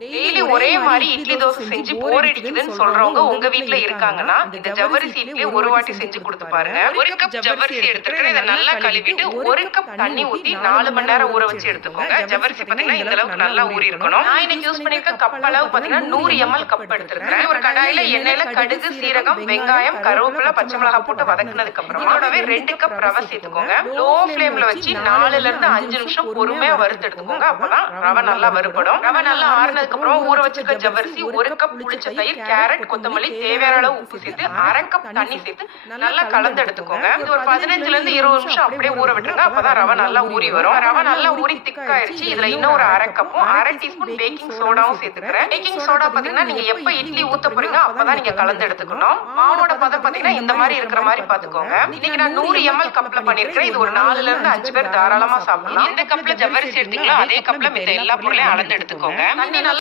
Daily ஒரே மாதிரி இட்லி தோசை செஞ்சு போர் அடிக்குதுன்னு சொல்றவங்க உங்க வீட்ல இருக்காங்கன்னா இந்த ஜவ்வரிசி இட்லி ஒரு வாட்டி செஞ்சு கொடுத்து பாருங்க. ஒரு கப் ஜவ்வரிசி எடுத்துக்கிறேன் இதை நல்லா கழுவிட்டு ஒரு கப் தண்ணி ஊத்தி நாலு மணி நேரம் ஊற வச்சு எடுத்துக்கோங்க. ஜவ்வரிசி பாத்தீங்கன்னா இந்த அளவுக்கு நல்லா ஊறி இருக்கணும். நான் இன்னைக்கு யூஸ் பண்ணிருக்க கப் அளவு பாத்தீங்கன்னா நூறு எம்எல் கப் எடுத்திருக்கிறேன் ஒரு கடாயில எண்ணெயில கடுகு சீரகம் வெங்காயம் கருவேப்பிலை பச்சை மிளகாய் போட்டு வதக்குனதுக்கு அப்புறமா கூடவே ரெண்டு கப் ரவை சேர்த்துக்கோங்க லோ ஃப்ளேம்ல வச்சு நாலுல இருந்து அஞ்சு நிமிஷம் பொறுமையா வறுத்து எடுத்துக்கோங்க அப்பதான் ரவை நல்லா வறுபடும் ரவை நல்லா ஆறுனதுக்கு அப்புறம் ஊற வச்சிருக்க ஜவ்வரிசி ஒரு கப் புளிச்ச தயிர் கேரட் கொத்தமல்லி தேவையான அளவு உப்பு சேர்த்து அரை கப் தண்ணி சேர்த்து நல்லா கலந்து எடுத்துக்கோங்க. இது ஒரு பதினஞ்சுல இருந்து இருபது நிமிஷம் அப்படியே ஊற விட்டுருங்க. அப்பதான் ரவை நல்லா ஊறி வரும். ரவை நல்லா ஊறி திக்காயிருச்சு இதுல இன்னொரு அரை கப்பும் அரை டீஸ்பூன் பேக்கிங் சோடாவும் சேர்த்துக்கிறேன். பேக்கிங் சோடா பாத்தீங்கன்னா நீங்க எப்ப இட்லி ஊத்த போறீங்க அப்பதான் நீங்க கலந்து எடுத்துக்கணும். மாவோட பதம் பாத்தீங்கன்னா இந்த மாதிரி இருக்கிற மாதிரி பாத்துக்கோங்க. இன்னைக்கு நான் நூறு எம்எல் கப்ல பண்ணிருக்கேன் இது ஒரு நாலுல இருந்து அஞ்சு பேர் தாராளமா சாப்பிடலாம் எந்த கப்ல ஜவ்வரிசி எடுத்தீங்களோ அதே கப்ல மித்த எல்லா பொருளையும் அளந்து எடுத்துக்கோங்க தண்ணி நல்லா